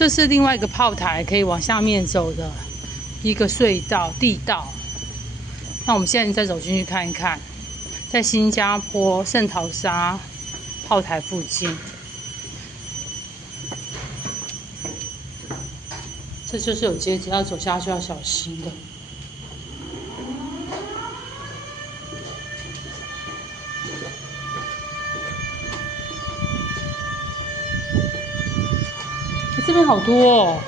这是另外一个炮台，可以往下面走的一个隧道地道。那我们现在再走进去看一看，在新加坡圣淘沙炮台附近，这就是有阶梯，要走下去要小心的。这边好多哦。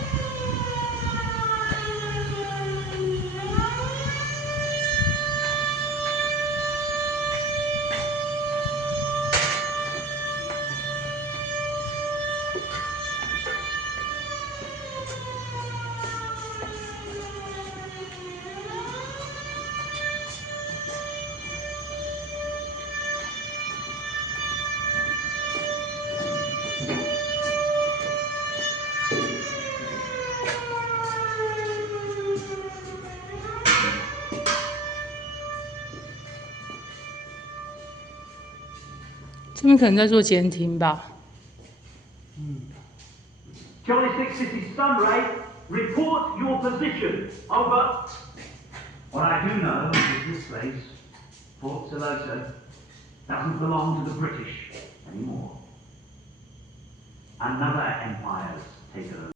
这边可能在做监听吧。Charlie 6, this is Sunray. Report your position. Over. What I do know is this place, Fort Siloso, doesn't belong to the British anymore. Another empire's taken over.